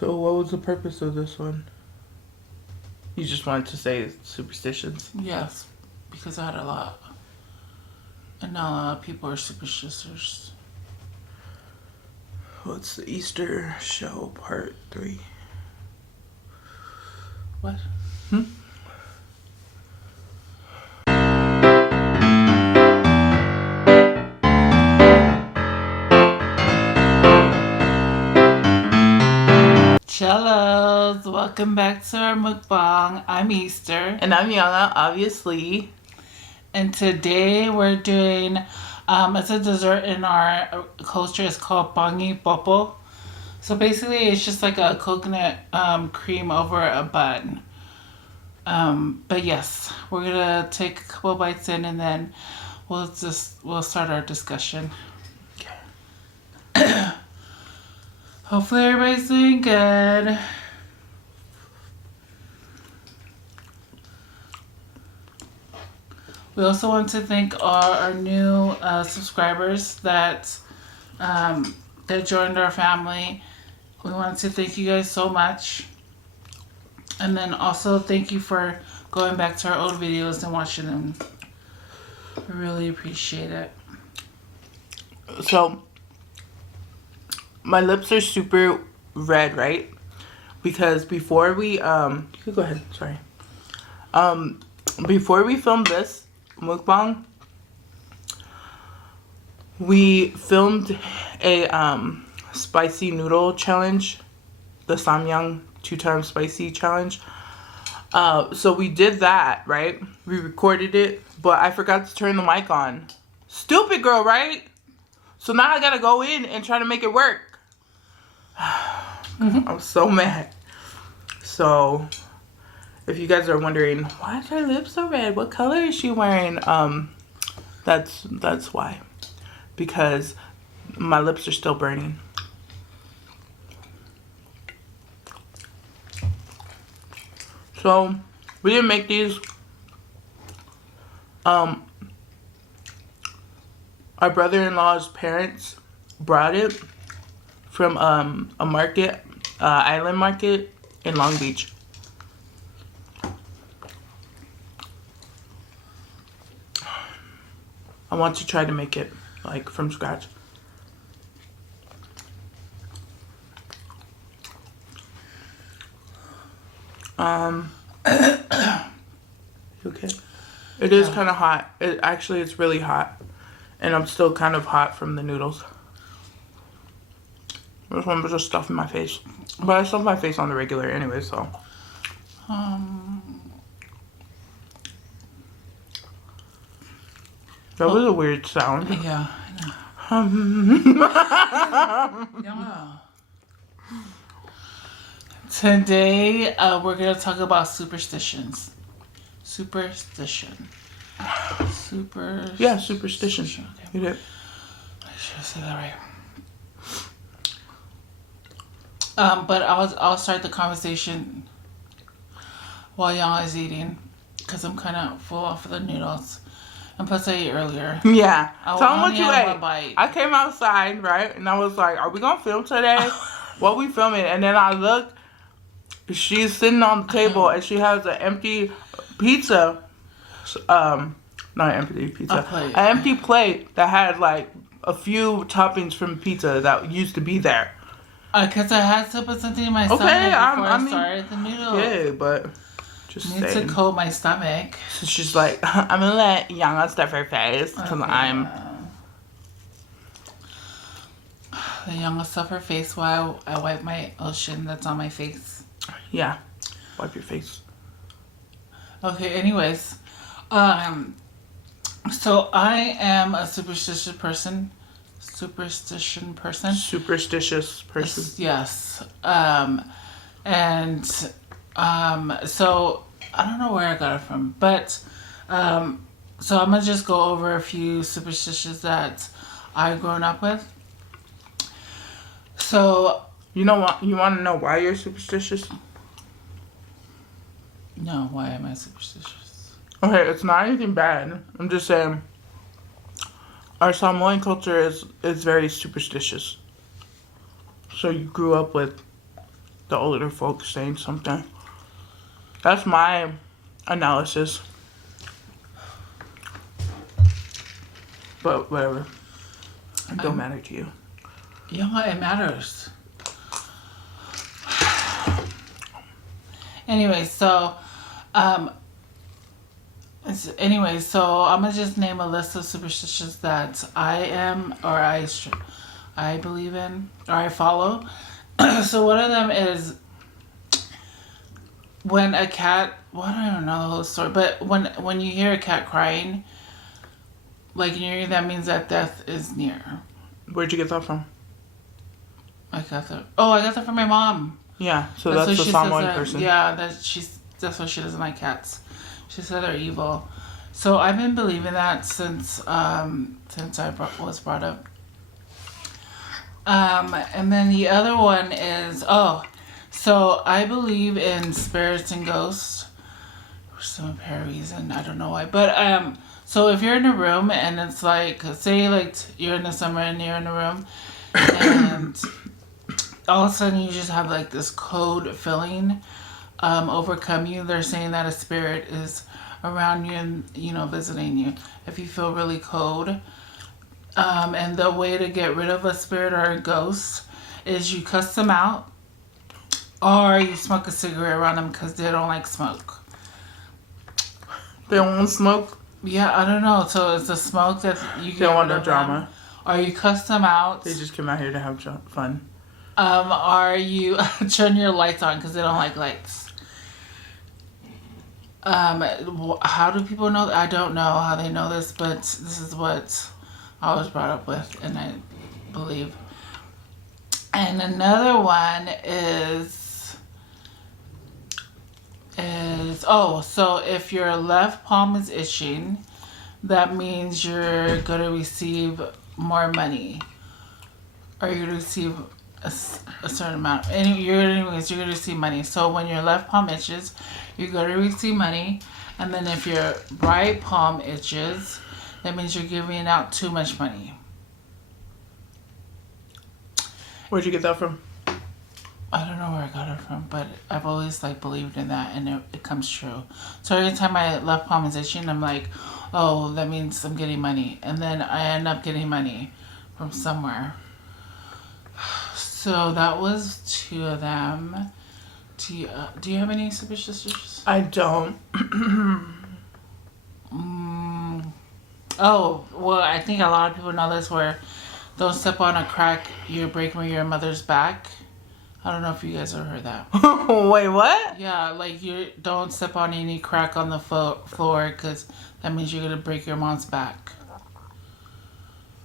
So what was the purpose of this one? You just wanted to say superstitions? Yes, because I had a lot. And now a lot of people are superstitious. What's the Easter show part 3? What? Cellos, welcome back to our mukbang. I'm Easter. And I'm Yana, obviously. And today we're doing, it's a dessert in our culture. It's called bangi popo. So basically it's just like a coconut cream over a bun. But yes, we're gonna take a couple bites in and then we'll start our discussion. Okay. Hopefully everybody's doing good. We also want to thank our new subscribers that joined our family. We want to thank you guys so much. And then also thank you for going back to our old videos and watching them. We really appreciate it. So, my lips are super red, right? Because before we, you could go ahead, sorry. Before we filmed this mukbang, we filmed a spicy noodle challenge, the Samyang 2x spicy challenge. So we did that, right? We recorded it, but I forgot to turn the mic on. Stupid girl, right? So now I gotta go in and try to make it work. I'm so mad. So if you guys are wondering, why is her lips so red? What color is she wearing? That's why. Because my lips are still burning. So we didn't make these. Our brother-in-law's parents brought it from a market, island market in Long Beach. I want to try to make it like from scratch. Okay. It is kind of hot. It's really hot. And I'm still kind of hot from the noodles. This one was just stuffing my face. But I stuff my face on the regular anyway, so. That was a weird sound. Yeah, I know. Yeah. Today, we're going to talk about superstitions. Superstition. Yeah, superstition. Okay. You did. I should have said that right. But I'll start the conversation while Yang is eating, because I'm kind of full off of the noodles. And plus I ate earlier. Yeah. Tell them what you ate. Bite. I came outside, right? And I was like, are we going to film today? What we filming? And then I look. She's sitting on the table and she has an empty pizza. Not an empty pizza. An empty plate that had like a few toppings from pizza that used to be there. Because I had to put something in my stomach before I started the noodles. Yeah, but just I need to coat my stomach. So she's like, I'm going to let Yana stuff her face because I'm... The Yana stuff her face while I wipe my lotion that's on my face. Yeah, wipe your face. Okay, anyways. So I am a superstitious person. Superstitious person. Yes. So I don't know where I got it from, but so I'm gonna just go over a few superstitions that I've grown up with. So you know what? You want to know why you're superstitious? No, why am I superstitious? Okay, it's not anything bad. I'm just saying our Samoan culture is very superstitious. So you grew up with the older folks saying something. That's my analysis. But whatever. It don't matter to you. Yeah, it matters. Anyway, so I'm gonna just name a list of superstitions that I believe in or I follow. So one of them is when a cat. Well, I don't know the whole story, but when you hear a cat crying, like near, that means that death is near. Where'd you get that from? I got that from my mom. Yeah, so that's the Samoan person. Yeah, that's why she doesn't like cats. She said they're evil. So I've been believing that since I was brought up. And then the other one is so I believe in spirits and ghosts for some apparent reason. I don't know why, but so if you're in a room and it's like, say like you're in the summer and you're in a room and all of a sudden you just have like this cold feeling overcome you. They're saying that a spirit is around you and, visiting you. If you feel really cold. And the way to get rid of a spirit or a ghost is you cuss them out or you smoke a cigarette around them because they don't like smoke. They don't want smoke? Yeah, I don't know. So it's the smoke that you get. They don't want no drama. Or you cuss them out. They just come out here to have fun. Or you turn your lights on because they don't like lights. How do people know? I don't know how they know this, but this is what I was brought up with, and I believe. And another one is so if your left palm is itching, that means you're going to receive more money, or you're going to receive a certain amount. You're going to receive money. So when your left palm itches, you're going to receive money. And then if your right palm itches, that means you're giving out too much money. Where'd you get that from? I don't know where I got it from, but I've always believed in that, and it comes true. So every time my left palm is itching, I'm like, oh, that means I'm getting money. And then I end up getting money from somewhere. So that was two of them. Do you have any superstitions? I don't. Oh, well, I think a lot of people know this, where don't step on a crack, you're breaking your mother's back. I don't know if you guys ever heard that. Wait, what? Yeah, you don't step on any crack on the floor because that means you're going to break your mom's back.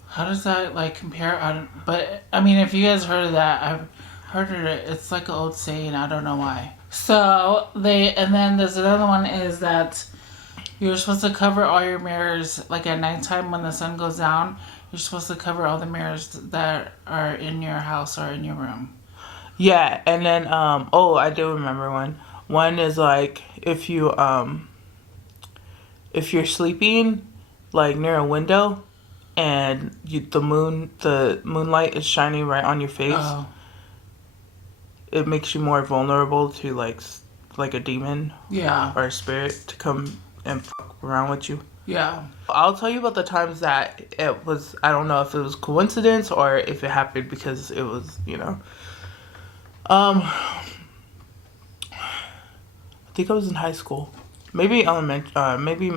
How does that compare? But I mean, if you guys heard of that, I've heard it. It's like an old saying. I don't know why. So and then there's another one is that you're supposed to cover all your mirrors, at nighttime when the sun goes down. You're supposed to cover all the mirrors that are in your house or in your room. Yeah, and then I do remember one. One is if you're sleeping near a window and the moonlight is shining right on your face. Oh. It makes you more vulnerable to like a demon. Yeah. Or a spirit to come and fuck around with you. Yeah. I'll tell you about the times that it was, I don't know if it was coincidence or if it happened because it was, I think I was in high school. Maybe maybe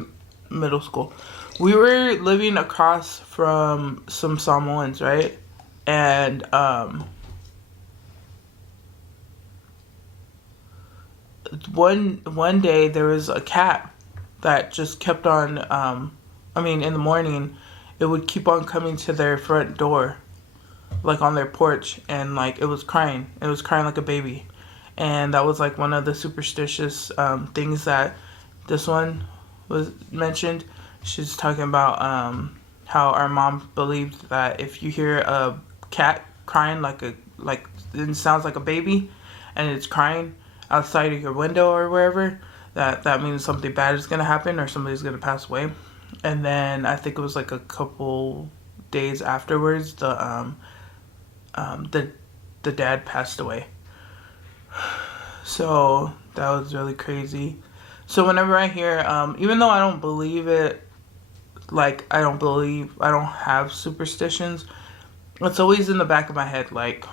middle school. We were living across from some Samoans, right? And one day there was a cat that just kept on in the morning it would keep on coming to their front door, on their porch, and it was crying like a baby. And that was one of the superstitious things that this one was mentioned. She's talking about how our mom believed that if you hear a cat crying it sounds like a baby and it's crying outside of your window or wherever, that means something bad is going to happen or somebody's going to pass away. And then I think it was a couple days afterwards the dad passed away So that was really crazy. So whenever I hear, even though I don't believe it, like I don't have superstitions, it's always in the back of my head, like.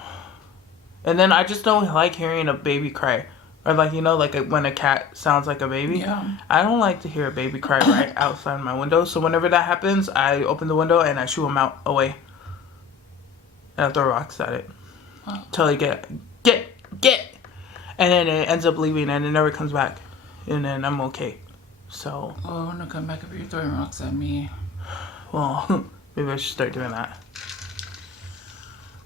And then I just don't like hearing a baby cry. Or like, like when a cat sounds like a baby. Yeah. I don't like to hear a baby cry right outside my window. So whenever that happens, I open the window and I shoo him out away. And I throw rocks at it. Oh. Till he get. And then it ends up leaving and it never comes back. And then I'm okay. So. Oh, I'm gonna come back if you're throwing rocks at me. Well, maybe I should start doing that.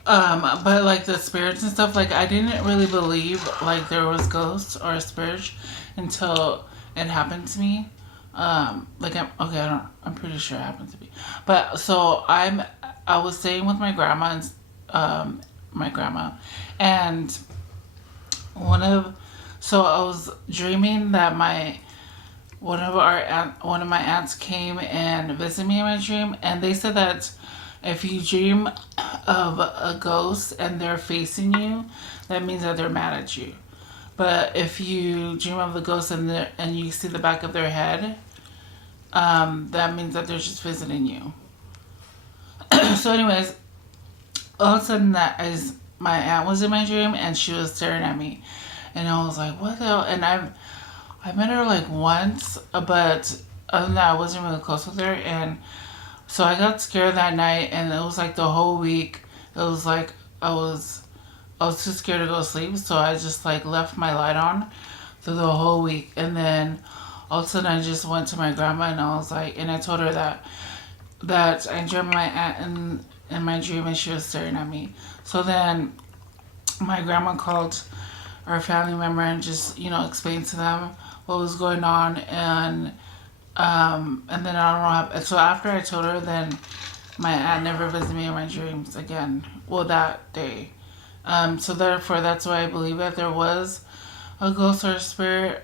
But like the spirits and stuff, like I didn't really believe like there was ghosts or spirits until it happened to me. I'm pretty sure it happened to me. But so I was staying with my grandma and so I was dreaming that one of my aunts came and visited me in my dream, and they said that if you dream of a ghost and they're facing you, that means that they're mad at you. But if you dream of a ghost and you see the back of their head, that means that they're just visiting you. So anyways, all of a sudden my aunt was in my dream and she was staring at me. And I was like, what the hell? And I met her like once, but other than that, I wasn't really close with her. And so I got scared that night, and it was like the whole week. It was like I was too scared to go to sleep, so I just like left my light on through the whole week. And then all of a sudden, I just went to my grandma, and I was like, and I told her that I dreamt my aunt in my dream, and she was staring at me. So then my grandma called our family member and just explained to them what was going on, and then I don't know how, so after I told her, then my aunt never visited me in my dreams again. Well, that day. So therefore, that's why I believe that there was a ghost or a spirit.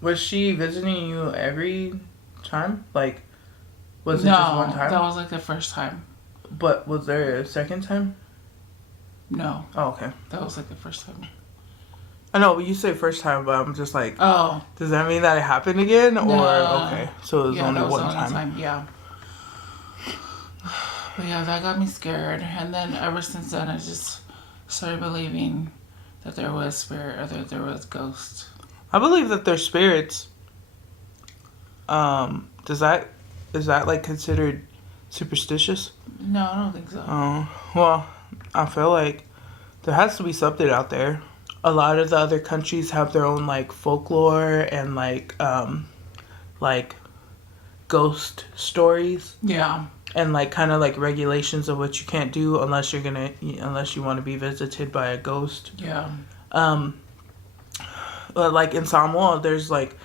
Was she visiting you every time? Like, was it just one time? That was like the first time. But was there a second time? No. Oh, okay. That was like the first time. I know, but you say first time, but I'm just like, oh, does that mean that it happened again? No. Or, okay, so it was only that was one the only time. Yeah. But yeah, that got me scared. And then ever since then, I just started believing that there was spirit or that there was ghosts. I believe that they're spirits. Is that like considered superstitious? No, I don't think so. Well, I feel like there has to be something out there. A lot of the other countries have their own like folklore and like ghost stories. Yeah. And like kind of like regulations of what you can't do unless you want to be visited by a ghost. Yeah. But like in Samoa, there's like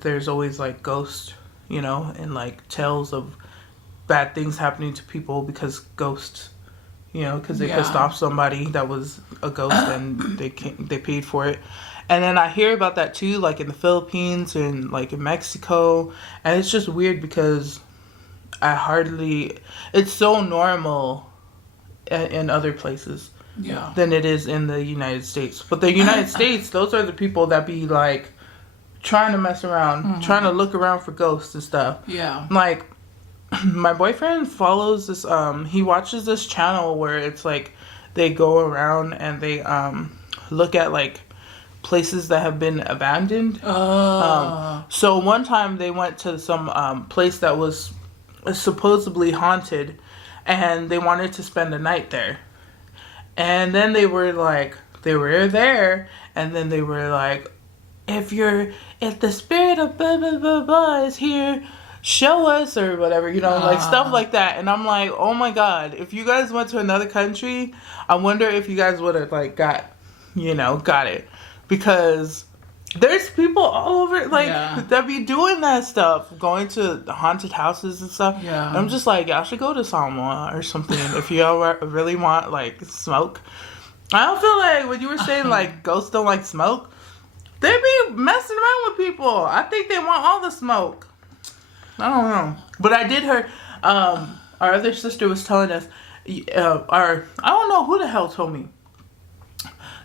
there's always like ghosts, and like tales of bad things happening to people because ghosts. Because they pissed off somebody that was a ghost and they paid for it. And then I hear about that too, like in the Philippines and like in Mexico. And it's just weird because it's so normal in other places than it is in the United States. But the United States, those are the people that be like trying to mess around, trying to look around for ghosts and stuff. Yeah. Like, my boyfriend follows this, he watches this channel where it's like they go around and they look at like places that have been abandoned. So one time they went to some place that was supposedly haunted and they wanted to spend the night there. And then they were there and then they were like, if the spirit of blah blah blah blah is here, show us or whatever, like stuff like that. And I'm like, oh my God, if you guys went to another country, I wonder if you guys would have like got it, because there's people all over that be doing that stuff, going to haunted houses and stuff. Yeah. And I'm just like, y'all should go to Samoa or something if y'all really want like smoke. I don't feel like when you were saying like ghosts don't like smoke, they be messing around with people. I think they want all the smoke. I don't know. But I did hear, our other sister was telling us, I don't know who the hell told me.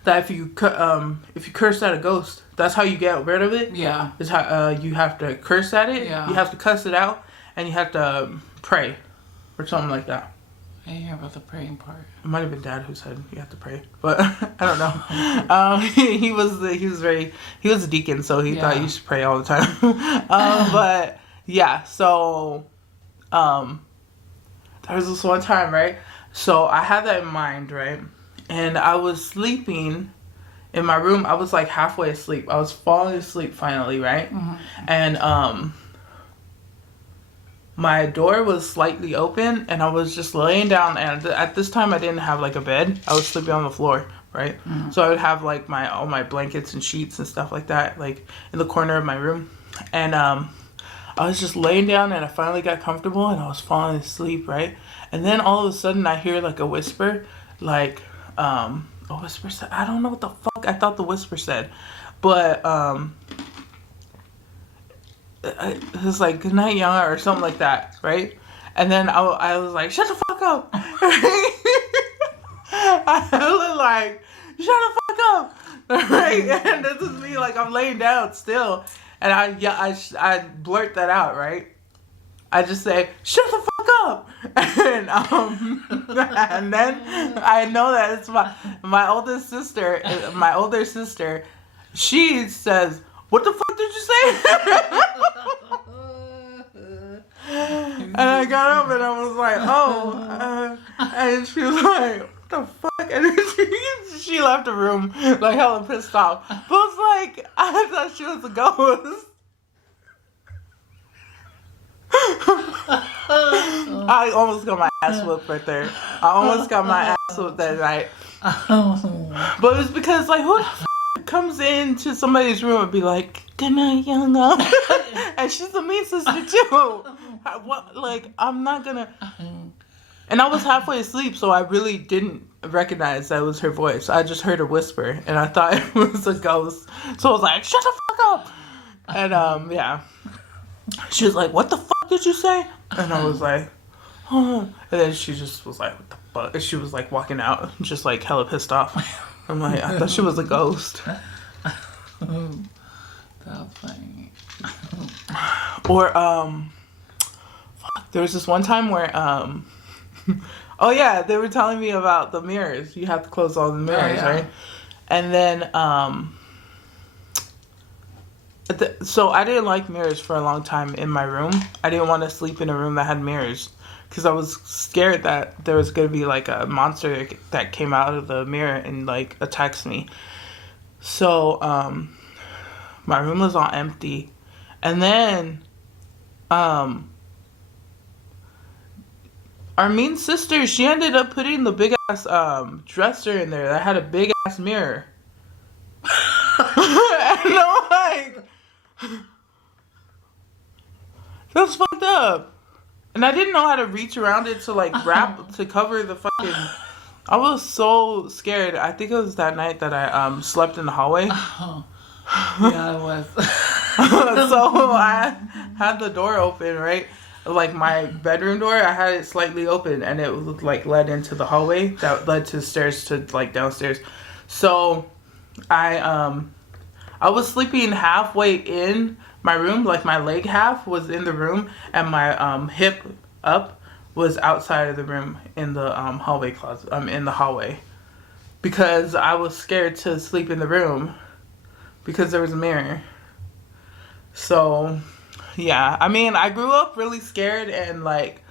that if you curse at a ghost, that's how you get rid of it. Yeah. Is how you have to curse at it. Yeah. You have to cuss it out, and you have to pray, or something like that. I didn't hear about the praying part. It might have been Dad who said you have to pray, but I don't know. He was a deacon, so he thought you should pray all the time. But yeah, so there was this one time, right? So I had that in mind, right? And I was sleeping in my room. I was like halfway asleep. I was falling asleep finally, right? Mm-hmm. And my door was slightly open, and I was just laying down. And at this time, I didn't have like a bed. I was sleeping on the floor, right? Mm-hmm. So I would have like all my blankets and sheets and stuff like that, like in the corner of my room. And I was just laying down, and I finally got comfortable, and I was falling asleep, right? And then all of a sudden, I hear like a whisper, like a whisper said, I don't know what the fuck I thought the whisper said, but it was like, good night, Yana, or something like that, right? And then I was like, shut the fuck up. I was like, shut the fuck up. Right? And this is me, like, I'm laying down still. And I blurt that out, right? I just say, shut the fuck up. And and then I know that it's my older sister, she says, what the fuck did you say? And I got up and I was like, oh. And she was like, what the fuck? And then she left the room like hella pissed off. But it was like, I thought she was a ghost. I almost got my ass whooped right there. I almost got my ass whooped that night. But it was because, like, who the f*** comes into somebody's room and be like, good night, young love. And she's a mean sister too. What? Like, I'm not gonna. And I was halfway asleep, so I really didn't recognize that was her voice. I just heard a whisper, and I thought it was a ghost. So I was like, shut the fuck up. And yeah. She was like, what the fuck did you say? And I was like, oh. And then she just was like, what the fuck? And she was like walking out, just like hella pissed off. I'm like, I thought she was a ghost. That's funny. Or, there was this one time where, oh yeah, they were telling me about the mirrors. You have to close all the mirrors, right? And then, so I didn't like mirrors for a long time in my room. I didn't want to sleep in a room that had mirrors because I was scared that there was going to be like a monster that came out of the mirror and like attacks me. So my room was all empty. And then our mean sister, she ended up putting the big ass dresser in there that had a big ass mirror. And I'm like, that's fucked up. And I didn't know how to reach around it to like wrap to cover the fucking. I was so scared. I think it was that night that I slept in the hallway. Yeah, it was. So I had the door open, right? Like my bedroom door, I had it slightly open, and it was like led into the hallway that led to stairs to like downstairs. So I was sleeping halfway in my room, like my leg half was in the room, and my hip up was outside of the room in the hallway closet. In the hallway, because I was scared to sleep in the room because there was a mirror. So, yeah, I mean, I grew up really scared and like,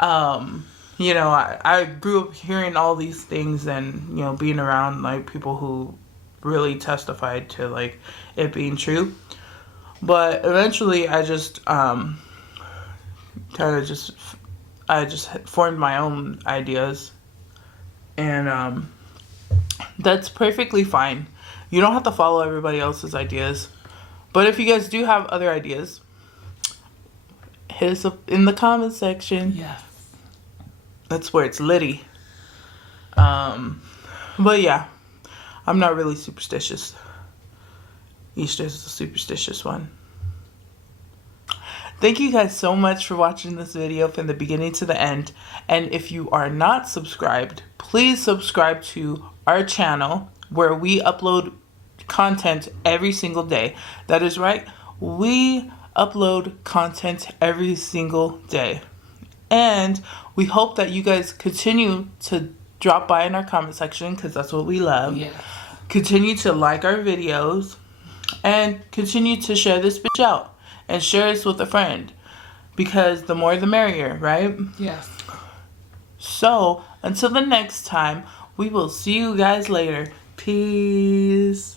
you know, I grew up hearing all these things and, you know, being around like people who really testified to like it being true. But eventually I just I just formed my own ideas, and that's perfectly fine. You don't have to follow everybody else's ideas. But if you guys do have other ideas, hit us up in the comment section. Yes. That's where it's litty. But yeah, I'm not really superstitious. Easter's the superstitious one. Thank you guys so much for watching this video from the beginning to the end. And if you are not subscribed, please subscribe to our channel, where we upload content every single day. That is right. We upload content every single day. And we hope that you guys continue to drop by in our comment section because that's what we love. Yes. Continue to like our videos and continue to share this bitch out and share this with a friend because the more the merrier, right? Yes. So, until the next time, we will see you guys later. Peace.